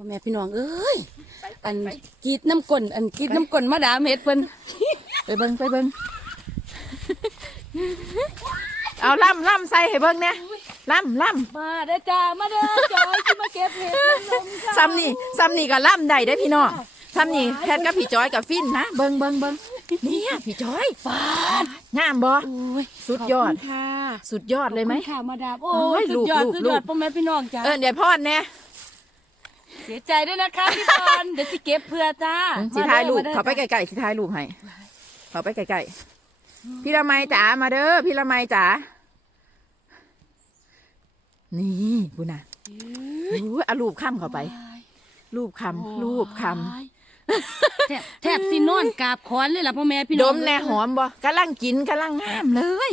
พ่อแม่พี่น้องเอ้ยอันกรีดน้ำก้นอันกรีดน้ำก้นมาดามเฮ็ดเพิ่นไปเบิ้งไปเบิ้งเอาล่ำล่ำใส่ให้เบิ้งเนี่ยล่ำล่มาเด้อจ้ามาเด้อจอยที่มาเก็บเห็ดลงค่ะำซ้ำนี่ซ้ำนี่ก็ล่ำได้ได้อพี่น้องซ้ำนี่แพทย์กับพี่จอยกับฟินนะเบิ้งเบิ้งเบิ้งเนี่ยพี่จอยปาดงามบ่โอ้ยสุดยอด ขบคุณค่ะสุดยอดเลยไหม ขอบคุณค่ะมาดามโอ้โอ้ยยสุดยอดลูกสุดลูยกอดพ่อแม่พี่น้องจ้า เออเดี๋ยวพอดเนี่ย เสียใจด้วยนะคะพี่บอลเดี๋ยวจะเก็บเพื่อจ้าสิท้ายลูกมด้อเขาไปไกลๆสิท้ายลูกให้เขาไปไกลๆพี่ละไมจ๋ามาเด้อพี่ละไมจ๋านี่บุญนะอู้เอารูปค้ำเข้าไป รูปคำรูปคแทบแทบสินอนกราบขอนเลยล่ะพ่อแม่พี่ำน้ดองมแน่หอมบ่กำลังกินกำลังงามเลย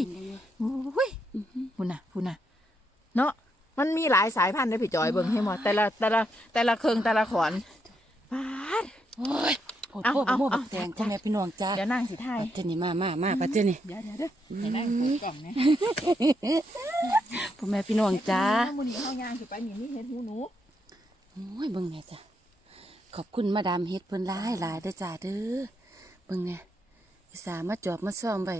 โอ้ยพูน่ะพูน่ะเนาะ มันมีหลายสายพันธุ์นะพี่จอยเบิ่งให้หมดแต่ละแต่ละแต่ละเครื่องแต่ละขอนปาด โอ้ยโหดเอาโหดเอาโหดเอาแตงพ่อแม่พี่น้องจ้าเดี๋ยวนั่งสิท้ายเจนี่มามามาปัจเจนี่เดี๋ยวเดี๋ยวเดี๋ยวให้นั่งเปิดกล่องนะพ่อแม่พี่น้องจ้ามื้อนี้เฮาย่างสิไปนี่มีเห็ดหูหนูโอ้ยเบิ่งแม่จ้าขอบคุณมาดามเฮ็ดเพิ่นหลายหลายเด้อจ้าเด้อเบิ่งแน่อุตสาห์มาจอบมาซ่อมไว้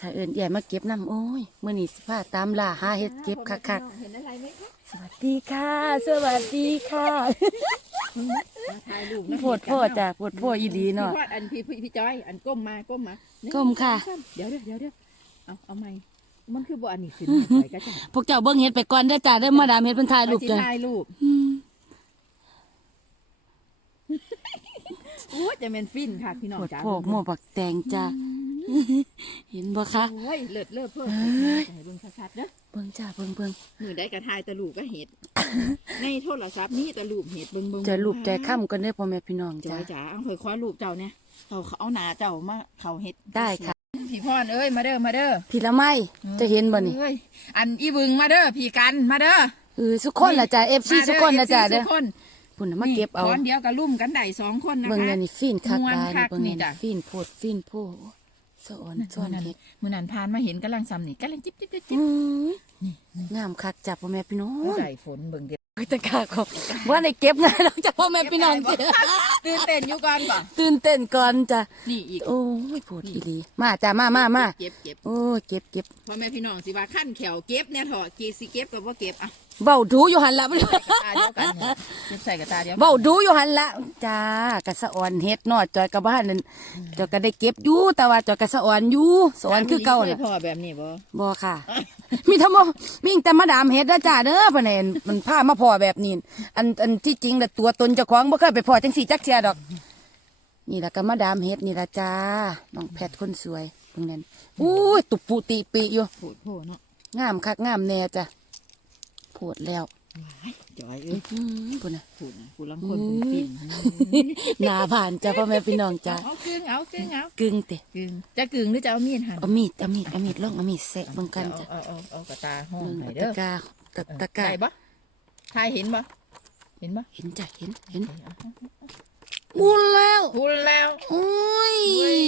ถ้าเอิ้นใหญ่มาเก็บน้ำโอ้ยมื้อนี้สิพาตามล่าหาเฮ็ดเก็บคักเห็นอะไรไหมคะๆสวัสดีค่ะ สวัสดีค่ะมาถ่ายรูปนะโพดพ่อจ้าโพดพ่ออีหลีเนาะพี่พอดอันพี่พี่พี่จอย อันก้มมาก้มมาหนึ่งก้มค่ะสองสามเดี๋ยวเดี๋ยวเดี๋ยวเดี๋ยวเอาเอาใหม่มันคือบ่อันนี้ขึ้นมาปล่อยก็จ้ะพวกเจ้าเบิ่งเฮ็ดไปก่อนเด้อจ้าเด้อมาดามเฮ็ดเพิ่นถ่ายรูปสิจ้ะถ่ายรูปอืมโอ้ยจะเป็นฟินค่ะพี่น้องโพดจ้าพ่อหม้อบักแตงจ้า เห็นบ่คะโอ้ยเลิศเลิศเพิ่มให้เบิ่งชัดๆเด้อเบิ่งจ้าเบิ่งเบิ่งมือได้กระทายตะลูกก็เห็ด ในโทรศัพท์นี่ตะลูกเห็ดเบิ่งเบิ่งจะรูปใจค่ำกันเด้อพ่อแม่พี่น้องจอจ้ายจ๋าเอาค่อยคว้ารูปเจ้าเนี่ยเขาเขาเอาหนาเจ้ามาเขาเห็ดได้ค่ะพี่พรเอ้ยมาเด้อมาเด้อพี่ละไม้จะเห็นบ่นี่เอ้ยอันอีบึงมาเด้อพี่กันมาเด้อเออสุกคนล่ะจ้า FC สุกคนล่ะจ้าเด้อทุกคนพุ่นน่ะมาเก็บเอาค้อนเดียวกับลุ่มกันได้สองคนนะคะเบิ่งเนี่ยนี่ฟีนคักม่วนหลายคันี่กเบิ่งเนี่ยนี่จ้ะฟีนโพดฟีนโพ สอนซ่อนเฮ็ดมือนันพานมาเห็นกำลังซ้ำนี่กำลังจิ๊บจิ๊บจิ๊บจิ๊บอืมงามคักจ้าพ่อแม่พี่น้องไก่ฝนเบิ่งเดียวเฮ้ยตะกาขอบว่าได้เก็บงานหรอกจ้าพ่อแม่พี่น้องจ้ะตื่นเต้นอยู่ก่อนป่ะตื่นเต้นก่อนจ้ะนี่อีกโอ้ยพูดอีหลีมาจ้ามามามาเก็บเก็บโอ้ยเก็บเก็บพ่อแม่พี่น้องสิว่าขั้นแขวเก็บเนี่ยเถอะกีสิเก็บกับว่าเก็บอะ เว้าดูอยู่หันละกระตาเดียวกันเนี่ยเก็บใส่กระตาเดียวกันเว้าดูอยู่หันละจ้ากะสะอ่อนเฮ็ดเนาะจอยกับบ้านนั่นจอยก็ได้เก็บอยู่แต่ว่าจอยกะสะอ่อนอยู่สอนคือเก่าเคน่ะยพ่อแบบนี้บ่บ่ค่ะ มีทั้งหมดมีแต่มาดามเฮ็ดเด้อจ้าเด้อเพิ่นเห็นมันพามาพ่อแบบนี้ อันอันที่จริงน่ะตัวตนเจ้าของบ่เคยไปพ่อจังสี่จักเที่ยดอก นี่ล่ะก็มาดามเฮ็ดนี่ล่ะจ้า น้องแพทย์คนสวยเพิ่นนั่นอุ้ยตุปุติปิอยู่ โผดโผดเนาะ งามคักงามแน่จ้ะ โพดแล้วจอยเอ้ยอืมพุ่นน่ะผูดนะผูดลังคนผูดฟินหน้าผ่านจ้ะพ่อแม่พี่น้องจ้ะเอากึ่งเอากึ่งเอากึ่งเตะกึ่งจะกึ่งหรือจะเอามีดหั่นเอามีดเอามีดเอามีดลองเอามีดแสะเบิ่งกันจ้ะเอาเอาเอากระตาห้องเบิ่งไหนตะเด้อกร้าตะตะกร้าได้ปะทายเห็นปะเห็นปะเห็นจ้ะเห็นเห็นมุนแล้วพูดแล้วโอ้ยอุ้ย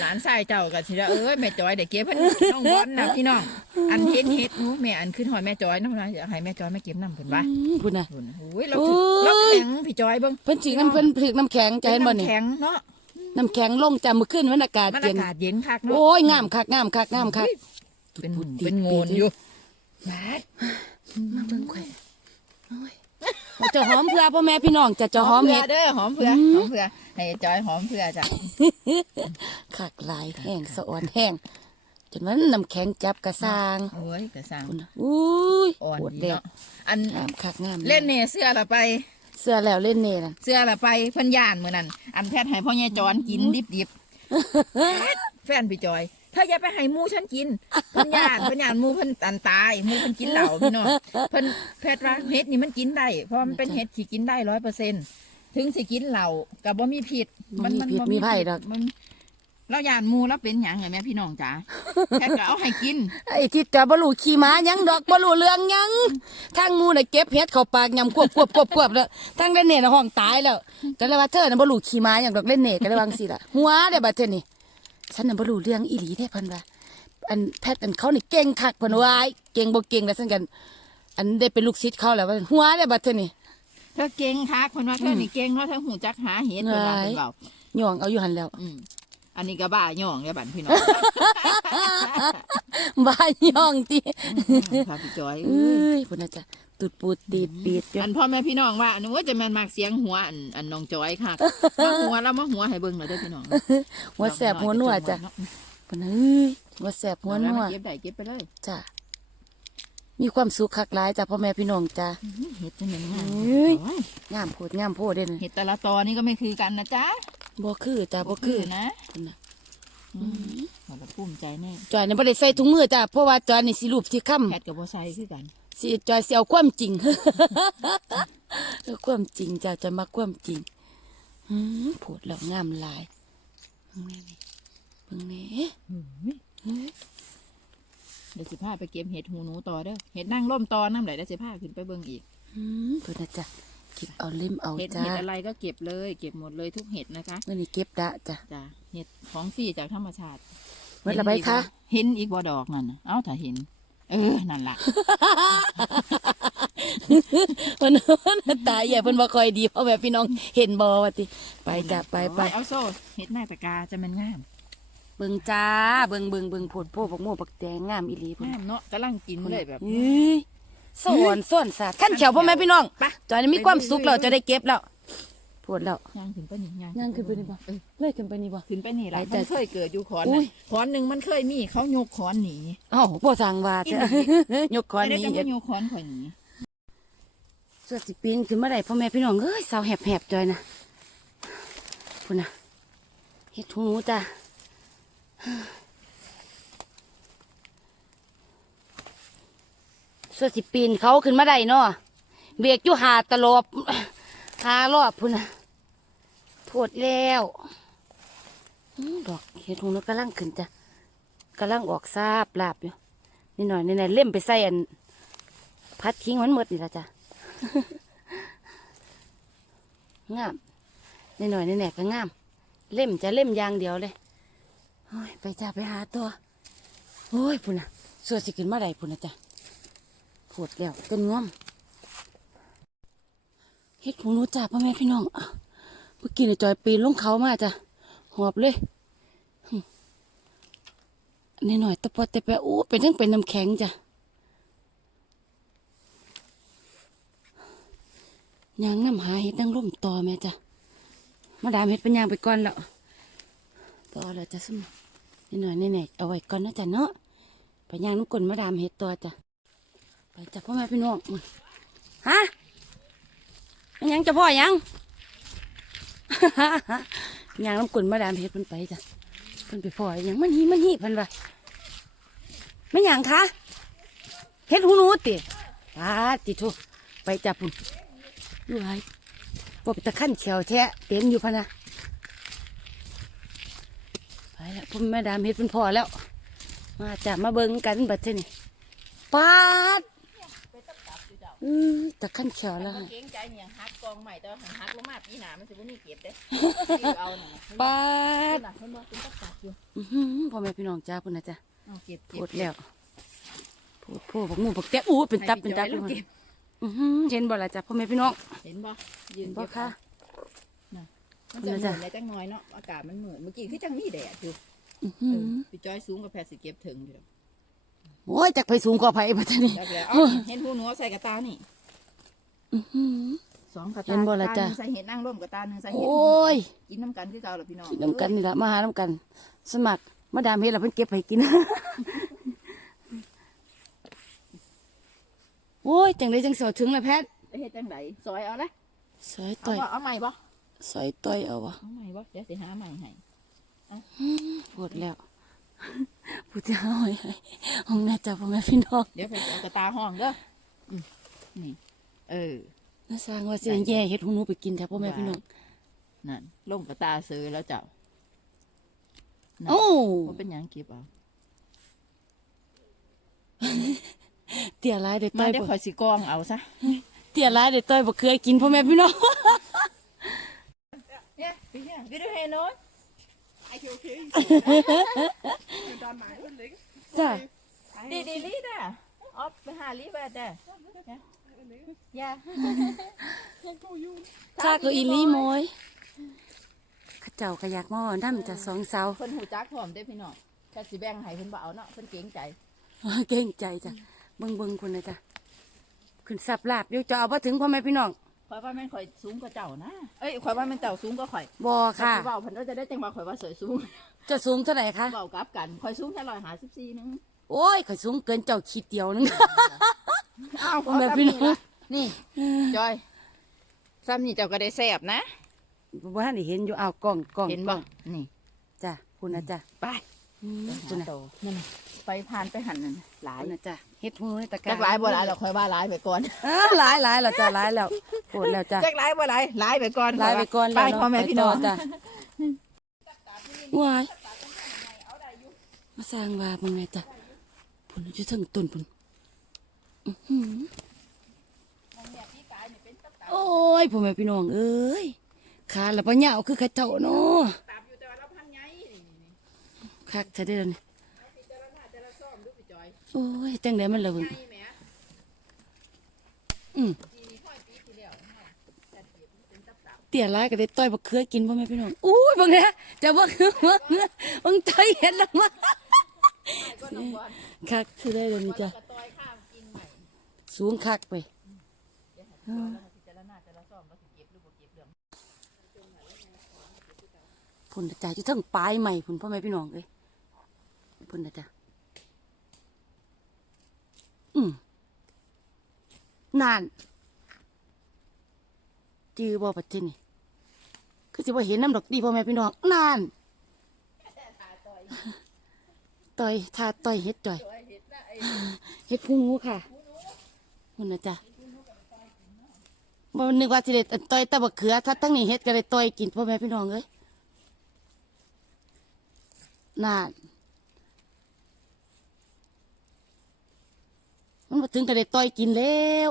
หลานชายเจ้ากับสิละเอ้ยแม่จอยเด็กเก็บเพิ่นน้องบอลนะพี่น้อง อันเฮ็ดเฮ็ดอู้แม่อันขึ้นหอยแม่จอยน้องนะอยากให้แม่จอยมาเก็บน้ำเพิ่นว่าอืมพุ่นน่ะโอ้ยเราถึงเราแข็งพี่จอยเบิ่งเพิ่นฉีกน้ำเพิ่นผึกน้ำแข็งจะเห็นบ่นี่แข็งเนาะน้ำแข็งลงจ้ะมื้อคืนมันอากาศมันเย็อานกาศเย็นคักเนาะโอ้ยงามคักงามคักงามคักเป็นปุดติดเป็นโงนอยู่บาดมาเบิ่งข่อยโอ้ยเจะหอมเพื่อพ่อแม่พี่น้องจะเจะหอมเฮ็ด เด้อหอมเผื่อหอมเผื่อให้จอยหอมเผื่อจ้ะคักหลายแห้งสะอ่อนแห้งจนมันน้ำแข็งจับกระซางโอ้ยกระสังพุ่นน่ะอุ้ยอ่อนปวดดีแล้วเนาะอันงามคักงามเล่นเนี่ยเสื้อละไป เสื้อแล้วเล่นเน่นั่นเสื้อละไปเพิ่นย่านมื้อนั้นอันแพทย์ให้พ่อใหญ่จอนกินดิบๆแฟนพี่จอย เธออย่าไปให้หมูฉันกินเพิ่นย่านเพิ่นย่านหมูเพิ่นอันตายหมูเพิ่นกินเหล้าพี่น้องเพิ่นแพทย์ว่าเฮ็ดนี่มันกินได้เพราะว่ามันเป็นเฮ็ดที่กินได้ร้อยเปอร์เซ็นต์ถึงสิกินเหล้าก็บ่มีพิษมันมีพิษบ่มีไผ่ดอก มันเราย่านหมูแล้วเป็นหยังเหรอแม่พี่น้องจ๋าแพทย์ก็เอาให้กิน ไอ้ที่จะบรูขี่ม้าหยังดอกบรูเรื่องหยังทางงูน่ะเก็บเห็ดเข้าปากยำควบควบควบควบแล้วทางเล่นเน่น่ะห้องตายแล้วก็เลยว่าเธอน่ะบรูขี่ม้าหยังดอกเล่นเน่ก็เลยว่าจังซี่ล่ะหัวเด้บัดเทื่อนี่ ฉันน่ะบรูเรื่องอีหลีได้เพิ่นว่าอันแพทย์อันเขานี่เก่งคักเพิ่นว่าเก่งบ่เก่งแล้วซั่นกันอันได้เป็นลูกศิษย์เขาแล้วว่าหัวได้บัดเท่านี้เธอเก่งคักคนว่าเธอนี่เก่งเนาะเธอหูจักหาเห็ดเพิ่นว่าไหนเพิ่นเว้าย่องเอาอยู่หันแล้วอืมอันนี้ก็บ้าย่องเด้อบัดพี่น้องบ้าย่องติค่ะพี่จอยเอ้ยพุ่นน่ะจ้ะ ตุดปูดตีดปีดอยู่อันพ่อแม่พี่น้องว่าอันว่าจะแม่นมากเสียงหัวอันอันน้องจอยค่ะมาหัวแล้วมาหัวให้เบิ่งเลยเด้อพี่น้องหัวแสบหัวนัวจ้ะพุ่นน่ะเอ้ยหัวแสบหัวนัวเก็บได้เก็บไปเลยจ้ะมีความสุขคักหลายจ้ะพ่อแม่พี่น้องจ้ะเห็ดจะเหม็นงามเอ้ยงามโพดงามโพดเด้นเห็ดแต่ละตอนี่ก็ไม่คือกันนะจ๊ะบ่คือจ้ะบ่คือนะพุ่นน่ะอืมเราก็ภูมิใจแน่จอยนี่บ่ได้ใส่ถุงมือจ้ะเพราะว่าจอยนี่สิรูปที่ค่ำแพทย์กับโบไซคือกัน สิจอยสิเอาความจริงเอาความจริงจ้ะจะมาความจริงอืมโพดแล้วงามหลายเบิ่งแน่นี่เบิ่งแน่เดี๋ยวสิพาไปเก็บเห็ดหูหนูต่อเด้อเห็ดนั่งร่มตอน้ำไหลได้สิพาขึ้นไปเบิ่งอีกอืมเพิ่นน่ะจ้ะเก็บเอาเล่มเอาเห็ดจ้าเห็ดอะไรก็เก็บเลย เก็บหมดเลยทุกเห็ดนะคะเมื่อนี้เก็บดะจ้ะจ้ะเห็ดของฟรีจากธรรมชาติเมื่อละใบคะเห็นอีกบ่ดอกนั่นน่ะเอ้าถ้าเห็น เออ นั่นล่ะเพิ่นเพิ่นตายใหญ่เพิ่นบ่ค่อยดีเพราะแบบพี่น้องเห็นบ่ว่าติไปจ้ะไปไปเอาโซ่เห็ดหน้าตะกาจะมันงามเบิ่งจ้าเบิ่งเบิ่งเบิ่งโพดโพบักโมบักแตงงามอีหลีพุ่นงามเนาะกำลังกินเลยแบบเอ้ยสอนสอนสาดขั้นเขียวพ่อแม่พี่น้องไปจอยนี่มีความสุขแล้วจะได้เก็บแล้วป วดแล้วย่างขึ้นไปนี่ย่างย่างขึ้นไปนี่บ่เออเลยขึ้นไปนี่บ่ขึ้นไปนี่ล่ะไปจ้ะมันเคยเกิดอยู่ขอนอุ้น่ะยขอนหนึ่งมันเคยมีเขายกขอนหนีเอ้าบ่สั่งว่าจ้ะยกคอนไม่ได้นี้จะเอ็ดมายกขอนข่อยหนีส่วนสิปีนขึ้นมาได้พ่อแม่พี่น้องเอ้ยสาวแหบๆจอยนะพุ่นน่ะเฮ็ดหูจ้ะส่วนสิปีนเขาขึ้นมาได้เนาะเบรกอยู่หาตลบหารอบพุ่นน่ะ โพดแล้วอื้อดอกเฮ็ดหูนกกำลังขึ้นจ้ะกำลังออกซาบลาบอยู่นี่หน่อยนี่หน่อยเล่มไปใส่อัน พัดทิ้งมันหมดนี่ละจ้ะงามนี่หน่อยนี่แหนก็งาม เล่มจะเล่มยางเดียวเลยโอ้ยไปจ้าไปหาตัวโอ้ยพุ่นนะส่วนสิขึ้นมาได้พุ่นนะจ้ะปวดแล้วจนง่วมเฮ็ดของนูจ้าพ่อแม่พี่น้องอะ เมื่อกี้นี่จอยปีนลงเขามาจ้ะหอบเลยนี่หน่อยตะปอแต่แปะอู้เป็นทั้งเป็นน้ำแข็งจ้ะยางน้ำหาเห็ดนั่งร่มต่อแม่จ้ะมาดามเห็ดเป็นยางไปก่อนแล้วต่อแล้วจ้ะสมนี่หน่อยนี่แน่เอาไว้ก่อนนะจ้ะเนาะไปยางน้ำกลนมาดามเห็ดต่อจ้ะไปจ้ะพ่อแม่พี่น้องฮะยังจะพ่อยัง ยางน้ำกลนมาดามเห็ดเพิ่นไปจ้ะเพิ่นไปพ่อยังมันหีมันหีพิ่นว่าไม่หยังคะเห็ดหูนูติปาติทุไปจ้ะพุ่นอยู่ไห้ปกตะขั้นเขียวแท้เต็มอยู่พะนะไปแล้วพ่อแม่ดามเฮ็ดเป็นพอแล้ว มาจะมาเบิ่งกันบัดเทนี่ปาด อื้อตะขั้นเขียวแล้วเก่งใจเนี่ยฮักกองใหม่แต่ว่าหักลงมาปีหน้ามันสิบ่มีเก็บเด้เอาหน่อยปาดหลักคนว่าเป็นตักตักอยู่อื้อหือพ่อแม่พี่น้องจ้าพุ่นนะจ้ะเอาเก็บโพดแล้วโพดโพดบักหมูบักแตะอู้เป็นตับเป็นตับเลยเก็บอื้อหือเห็นบ่ล่ะจ้ะพ่อแม่พี่น้องเห็นบ่ยืเห็นนบ่เก็บค่ะ มันจะเหมือนในจังน้อยเนาะอากาศมันเหมือนเมื่อกี้คือจังมีแดดอยู่อื้อหือพี่จอยสูงกับแพทย์สิเก็บถึงอยู่ โอ้ยจักไปสูงกว่าไผบัดเทนี่แล้วแล้วเอาเห็นหูหนูใส่กระตานี่อื้อหือสองกระเห็ตานบ่ล่ะจ๊ะกรตาหนึ่งใส่เห็ดนั่งร่มกระตาหนึ่งใส่โอเห็ด้ยกินน้ำกันคือเก่าหรอพี่น้องกินน้ำกันนี่แหละมาหาน้ำกัน สมัครมาดามเฮ็ดแล้วเพิ่นเก็บให้กิน โอ้ยจังเลยจังสอถึงแล้วแพทย์ไปเฮ็ดจังไดซอยเอาละสอยเอาต่อยบ่เอาใหม่บ่สอยต่อยเอาวะเอาใหม่บ่เดี๋ยวสิหาใหม่ให้ปวดแล้ว ผู้จะเอาไว้ให้ห้องแม่จ้าพ่อแม่พี่น้องเดี๋ยวไปเอากระตาห้องเด้ออืมนี่เออน่าสร้างว่าสิแย่เฮ็ดของหนูไปกินแท้พ่อแม่พี่น้องนั่นลงกระตาซื้อแล้วเจ้านั่นโอ้ว่าเป็นหยังเก็บเอาเตี้ยหลายได้ต่มาอยเดี๋ยวบ่คอยสิกองเอาซะเตี้ยหลายได้ต่อยบ่เคยกินพ่อแม่พี่น้องเนี่ยพี่เนี่ยพี่ดูเห็นโน้น จ้าดีดีลีดอะออฟไปหาลิเวอร์เด้ออย่าข้าก็อีหลีโมยเข้าเจ้าก็อยากมาน้ำจะสองเสาเพิ่นหูจักพร้อมเด้อพี่น้องแค่สิแบ่งให้เพิ่นบ่เอาเนาะเพิ่นเกรงใจเก่งใจจ้ะเบิ่งเบิ่งคนนะจ้ะขึ้นสับลาบเดี๋ยวจะเอามาถึงพ่อแม่พี่น้อง ข่อยว่าแม่นข่อยสูงกว่าเจ้านะ เอ้ยข่อยว่าแม่นเจ้าสูงกว่าข่อยบอค่ะ ข่อยสิเว้าเพิ่นก็จะได้จังว่าข่อยว่าสวยสูงจะสูงเท่าไหร่คะเว้ากลับกันข่อยสูงแค่154นึงโอ้ยข่อยสูงเกินเจ้าขีดเดียวนึง อ้าวพ่อแม่พี่น้องนี่จอยซ้ำนี่เจ้าก็ได้แซ่บนะ ว่าได้เห็นอยู่เอากล้องกล้องเห็นบ่ นี่จ้ะคุณนะจ้ะไป อืมคุคุณณนะโตนั่นน่ะ ไปทานไปหันนั่นน่ะหลายคุณนะจ้ะเฮ็ดหูในตะกจัร้ากหลายบ่หลายเราค่อยว่าหลายไปก่อนเออหลายหลายแล้วจ้ะหลายแล้วโกรธแล้วจ้ะจักหลายบ่หลายหลายไปก่อนหลายไปก่อนไปแล้วเนาะพ่อแม่พี่น้องไปต่จ้ะวายมาสร้างว่าเบิ่งไงจ้ะพุ่นจะถึงต้นพุ่นอื้อหือโอ้ยพ่อแม่พี่น้องเอ้ยขาละปะเหยาวคือเข้าเจ้าเนาะตามอยู่แต่ว่าเราพันใหญ่นี่นี่คักจะได้แล้วนี่ โอ้ยจังไดมันละเบิ่งแหมอืมปีนี้ค่อยปีที่แล้วเนเลยเตี่ยร้ายก็ได้ต้อยบักเขือกินพ่อแม่พี่น้องอุ้ยบิ่งนะจะบักเขือเบิ่งนะเบิ่งต้อยเห็นแล้วมั้งคักสิได้เลยนี่จ้ะสูงคักไปพุ่นจ้ะอยู่ทั้งปลายใหม่พุ่นพ่อแม่พี่น้องเอ้ยพุ่นจ้ะอืม นานจือบ่ปัจจุนี่คือสิว่าเห็นน้ำดอกดีพ่อแม่พี่น้องนานต่อยทาต่อยเฮ็ดจ่อยเฮ็ดพุงงูค่ะพุ่นนะจ้ะบ่นึกว่าสิได้ต่อยตะบักเขือถ้าทั้งนี้เฮ็ดก็ได้ต่อยกินพ่อแม่พี่น้องเอ้ยนาน มาถึงกระเด็ต่อยกินแล้ว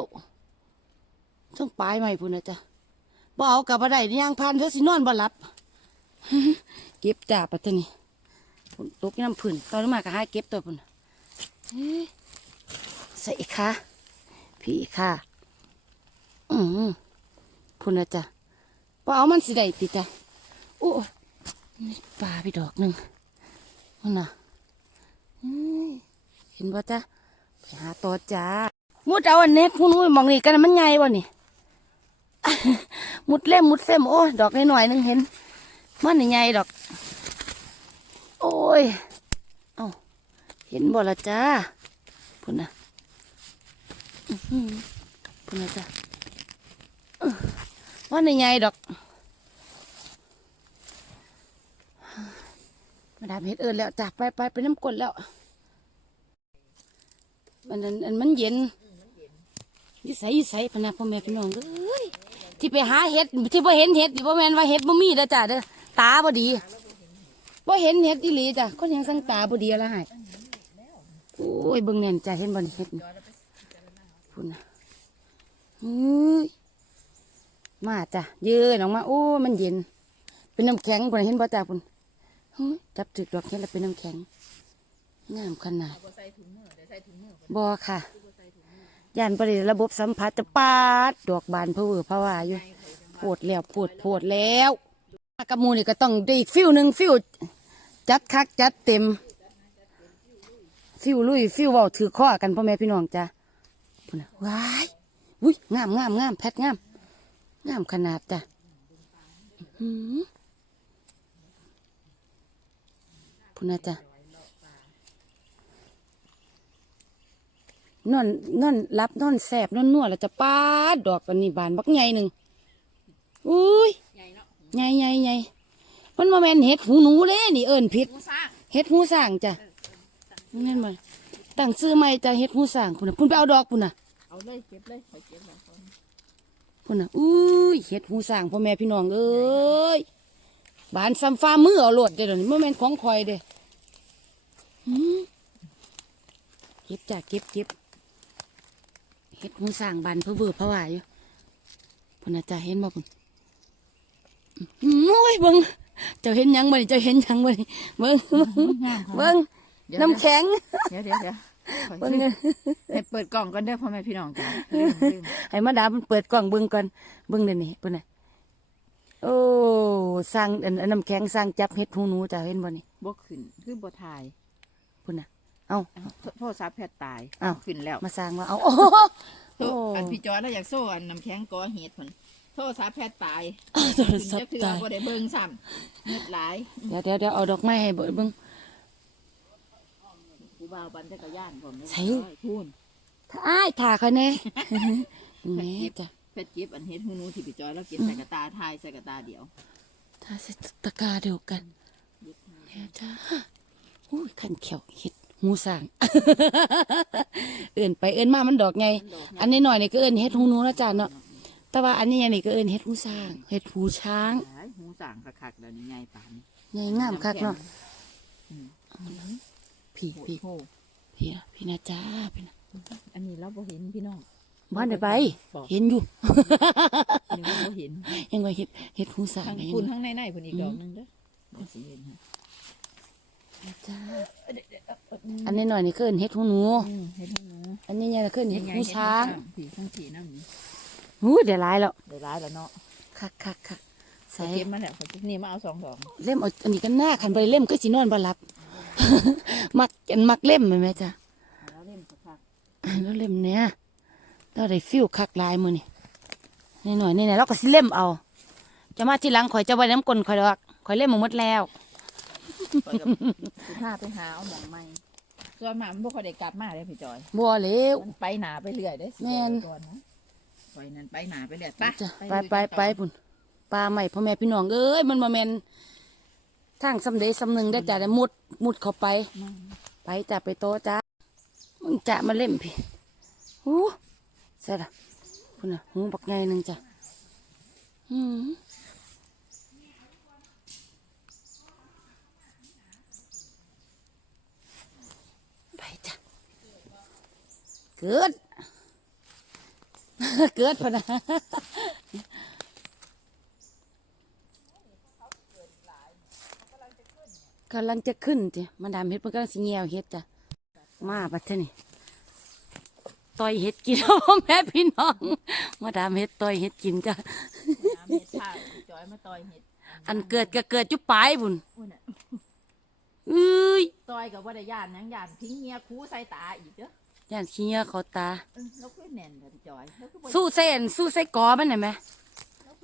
ต้องปลายใหม่พุ่นนะจ๊ะบ่เอากลับมาได้ย่างพันเธอสินอนบ่หลับ เก็บจ่าปัตตานีพุ่นตกน้ำผื่นตอนนั้มาก็หาเก็บตัวพุ่นใส่ค่ะ พี่ค่ะ อืมพุ่นนะจ๊ะบ่เอามันสิได้ติจ้ะโอ้ปลาไปดอกหนึ่งนั่นน่ะเฮ้ยเห็นว่จ้ะ ไปหาตัวจ้า มุดเอาอันเน็กพุ่นอุ้ยมองนี่กันมันใหญ่วะนี่ มุดเล่มมุดเส้มโอ้ดอกน้อยๆหนึงเห็น มันใหญ่ดอก โอ้ย เอ้าเห็นบ่ละจ้าพุ่นน่ะพุ่นน่ะจ้ามันใหญ่ดอก มาดามเฮ็ดเอินแล้วจ้ะไปไปไปน้ำกลดแล้ว มันอันอันมันเย็นยิ่ใสยิ่ใสพะนะพ่อแม่พี่น้องเอ้ยที่ไปหาเห็ดที่พ่เห็นเห็ดนี่พ่อแม่นว่าเห็ดบ่มีเด้อจ้ะเด้อตาบ่ดีบ่เห็นเห็ดอีหลีจ้ะคนยังสังตาบ่ดีอะไรให้โอ้ยเบิ่งแน่นจ้ะเห็นบ่เห็ดพุ่นนะเฮ้ยมาจ้ะเยืนออกมาโอ้มันเย็น เป็นน้ำแข็งพุ่นเห็นบ่จ้ะพุ่นเฮ้ยจับจึกดอกเห็ดแล้วเป็นน้ำแข็ง งามขนาดบ่ใส่ถุงมือได้ใส่ถุงมือบอค่ะย่านบริระบบสัมผัสจะปาด ดอกบานเพอเวอร์เพราว่าอยู่โพดแล้วโพดโพดแล้วกระมูนี่ก็ต้องได้อีกฟิวหนึ่งฟิวจัดคักจัดเต็ม ฟิวลุยฟิวเว้าถือข้อกันพ่อแม่พี่น้องจ้ะพุ่นน่ะว้ายอุ้ยงามงามงามแพทงาม งามขนาดจ้ะอื้อหือพุ่นนะจ้ะ นอนนอนรับนอนแสบนอนนวแล้วจะป้าดดอกอันนี้บานบักใหญ่หนึ่งอุ้ยใหญ่เนาะใหญ่ใหญ่ใหญ่มันมาแมนเห็ดหูหนูเลยนี่เอิญผิดหมูสร้างเห็ดหูสร้างจ้ะนั่นมาตั้งซื้อใหม่จ้ะเห็ดหูสร้างพุ่นะพุ่นไปเอาดอกพุ่นะเอาเลยเก็บเลยไปเก็บแล้วคนพุ่นะอุ้ยเห็ดหูสร้างพ่อแม่พี่น้องเอ้ยบานซ้ำฟ้ามือเอาโลดเด้อเดี๋ยวนี้มันแมนของคอยเด้เก็บจ้ะเก็บเก็บ เฮ็ดหูสร้างบันเพื่อเบื่อเพราะว่าอยู่พุ่นน่ะจ้าเห็นบ่พุ่นอื้อโอ้ยเบิ่งเจ้าเห็นหยังบ่นี่เจ้าเห็นหยังบ่นี่เบิ่งเบิ่งเบิ่งเดี๋ยวน้ำแข็งเดี๋ยวเดี๋ยวเดี๋ยวเบิ่งเด้อให้เปิดกล่องกันเด้อพ่อแม่พี่น้องจ้ะลืมลืมให้มาดามมันเปิดกล่องเบิ่งก่อนเบิ่งเดี๋ยวนี้เพิ่นน่ะโอ้สร้างอันอันน้ำแข็งสร้างจับเฮ็ดหูหนูจ้ะเห็นบ่นี่บ่ขึ้นคือบ่ถ่ายพุ่นน่ะ เอ้า โทรศัพท์แพทย์ตายอ้าว ขึ้นแล้วมาสร้างว่าเอาโอ้โทรอันพี่จอยแล้วอยากโซ่อันน้ำแข็งกอเห็ดผลโทรศัพท์แพทย์ตายโทรขึ้นศัพจะท์คือตายบ่ได้เบิ่งซ้ำเงืดหลายเดี๋ยวเดี๋ยวเดี๋ยวเอาดอกไม้ให้เบิ่งเบิ่งผู้บ่าวปั่นจักรยานผมใส่ พูนอ้ายถ่าเขาแน่ แม่จ้ะเพชรเก็บอันเฮ็ดหูหนูที่พี่จอยแล้วเก็บใส่กระตาทายใส่กระตาเดียวถ้าใส่ตะกร้าเดียวกันแม่จ้าอุ้ยขันเขียวเฮ็ด หูสร้าง เอื่นไปเอื่นมามันดอกไง อันนี้หน่อยนี่ก็เอื่นเฮ็ดหูหนูนะจ้าเนาะแต่ว่าอันนี้อันนี้ก็เอื่นเฮ็ดหูสร้างเฮ็ดหูช้างหลายหูสั่งคักๆแล้วนี่ไงป่านนี้ใหญ่งามคักเนาะอืมพี่โอ้พี่โหพี่นะพี่นะจ้าพี่นะอันนี้เราบ่เห็นพี่น้องบ้านได้ไป บอกเห็นอยู่นี่ว่าบ่เห็นยังไงเฮ็ดเฮ็ดหูสร้างทั้งไงคุณทั้งในในๆเพิ่นอีกดอกหนึงเด้อบ่สิเห็นฮะ จ้าอันนี้หน่อยนี่ก็เอื่นเฮ็ดหูหนูอืมเฮ็ดหูหนูอันนี้เนี่ยก็เอื่นเฮ็ดยังไงหูช้างผีทั้งผีน้ำนี้หูเดี๋ยวหลายแล้วได้ร้ายแล้วเนาะคักคักคักใส่ใส่เก็บมาแล้วเขานี่มาเอาสองดอกเล่มเอาอันนี้กันหน้าขันไปเล่มก็สินอนบ่หลับมักอันมักเล่มไหมแม่จ้ะแล้วเล่มสักพักแล้วเล่มเนี้ยเราได้ฟิวคักหลายมือนี่นี่หน่อยนี่หน่อยเราก็สิเล่มเอา จะมาทีหลังข่อยจะไว้น้ำกลนข่อยดอกข่อยเล่มมาหมดแล้ว สิพาไปหาเอาหมองใหม่ส่วนมากมันบ่ค่อยได้กลับมาเลยพี่จอย บัวเหลว มันไปหนาไปเรื่อยเด้อสิแม่นบอกไว้ก่อนนะไปนั่นไปหนาไปเรื่อยไปจ้ะไปลุยไปกันต่อไปพุ่นปลาใหม่พ่อแม่พี่น้องเอ้ยมันมาแมนทางสำเร็จสำนึงได้จ้ะได้มุดมุดเข้าไปอืมไปจ้ะไปโตะจ้ะมึงจะมาเล่มพี่หูใส่ละพุ่นน่ะหูบักไงหนึ่งจ้ะอืมไปจ้ะ เกิด เกิดพะนะกำลังจะขึ้นจ้ะมาดามเฮ็ดมันกำลังสิแงวเฮ็ดจ้ะมาบัดเทอนี่ต่อยเห็ดกินพ่อแม่พี่น้อง มาดามเห็ดต่อยเห็ดกินจ้ะน้ำเห็ดผ้าพี่จอยมาต่อยเห็ดอันเกิดก็เกิดจุปลายบุญอุ้ยน่ะเอ้ยต่อยกับว่าได้ย่านหยังย่านทิ้งเมียคูใส่ตาอีกเด้อ ย่านขี้เหงื่อเขาตาเออเราคือแน่นเด้อพี่จอยเราคือบ่สู้เส้นสู้ใส่กอมันน่ะไหม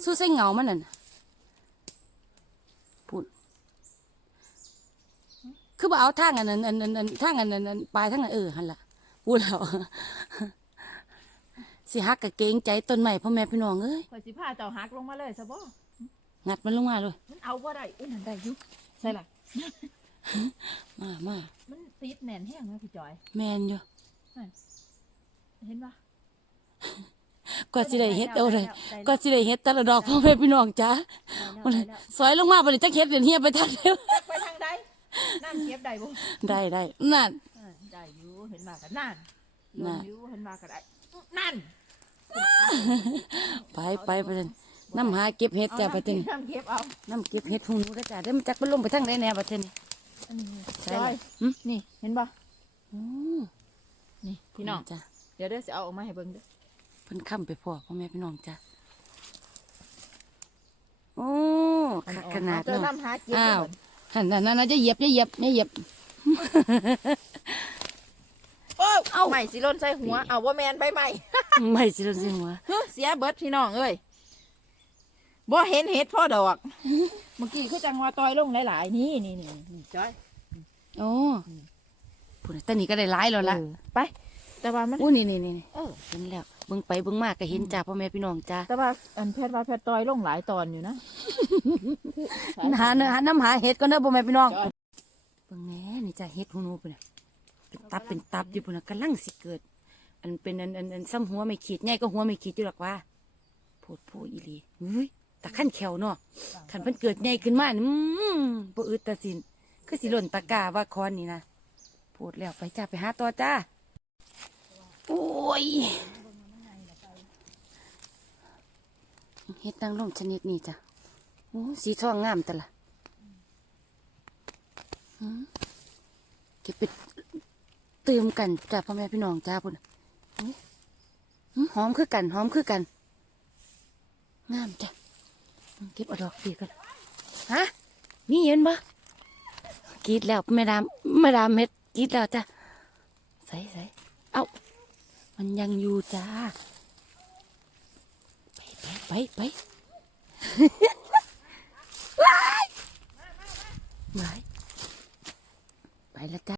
สู้ใส่เหงามันน่ะพูดคือบ่เอาทางอันนั้นอันนั้นอันทางอันนั้นอันปลายทางนั้นเออหันละพูดแล้วสิฮักกะเกรงใจต้นใหม่พ่อแม่พี่น้องเอ้ยข่อยสิพาเจ้าหักลงมาเลยซะบ่งัดมันลงมาเลยมันเอาบ่ได้อุ้ยนั่นได้อยู่ใช่ล่ะมามามันติดแน่นแห้งนะพี่จอย แมนอยู่ เห็นปะก็สิได้เฮ็ดเอาเลยได้แล้วก็สิได้เฮ็ดแต่ละดอกพ่อแม่พี่น้องจ้าได้แล้วได้แล้วสอยลงมาบ่ได้จักเฮ็ดเดี๋ยวเฮียไปทันแล้วไปทางใดนั่นเก็บได้บ่ได้ได้นั่น เออได้อยู่เห็นมากันนั่นน่ะลงอยู่เห็นมากันได้นั่นไปไปไปเถอะน้ำหาเก็บเฮ็ดจ้าไปเถอะน้ำเก็บเอาน้ำเก็บเฮ็ดหูหนูได้อจ้าได้มาจักมันลงไปทางใดแหน่บัดเถอะนี่ อันนี้ใช่จอยหึ นี่เห็นปะ อือ นี่พี่น้องจ้าเดี๋ยวเด้อสิเอาออกมาให้เบิ่งเด้อเพิ่นค้ำไปพ่อพ่อแม่พี่น้องจ้าโอ้คักขนาดเจอเนาะน้ำหาเก็บอ้าวเบิ่งหันนั่นนั่นจะเหยียบจะเหยียบจะเหยียบโอ้เอาใหม่สิล่นใส่หัวเอาว่าแมนใบใหม่ไม่สิโดนสิหัวเฮ้อเสียเบิดพี่น้องเอ้ยบ่เห็นเห็ดพ่อดอกเมื่อกี้คือจังว่าตอยลงหลายๆนี่นี่นี่นี่จอยโอ้ พุ่นน่ะแตอนนี้ก็ได้หลายแล้วล่ะเออไป แต่ว่ามันอู้นี่นี่นี่นี่เออเห็นแล้วเบิ่งไปเบิ่งมากก็เห็นจ้าพ่อแม่พี่น้องจ้าแต่ว่าอันแพทย์ว่าแพทย์ตอยลงหลายตอนอยู่นะ หาเนื้อหาน้ำหาเห็ดก็เด้อพ่อแม่พี่น้องจ้ะ เบิ่งแหน่นี่จ้าเห็ดหูหนูปุ่นน่ะเป็นตับเป็นตับอยู่ปุ่นน่ะกำลังสิเกิด อันเป็นอันอันอันซ้ำหัวไม่ขีดใหญ่ก็หัวไม่ขีดอยู่หรอกว่าโพดโพอีหลีเฮ้ยตะขั้นแขวเนาะขันเพิ่นเกิดใหญ่ขึ้นมานี่อืมบ่อึดตาสินคือสิหล่นตะกร้าว่าคอนนี่นะโพูดแล้วไปจ้าไปหาต่อจ้าโอ้ยเฮ็ดนางรมชนิดนี้จ้ะโอ้สีทองงามแต่ละเก็บเป็นตื่มกันจ้าพ่อแม่พี่น้องจ้าพุ่นหอมคือกัน หอมคือกัน งามจ้ะเก็บเอาดอกสีกันฮะมีเห็นปะกรีดแล้วแม่ดามแม่ดามเม็ด อิดแล้วจ้ะใส่ใส่เอา้ามันยังอยู่จ้า ไปไปไปไปไปแล้วจ้ะ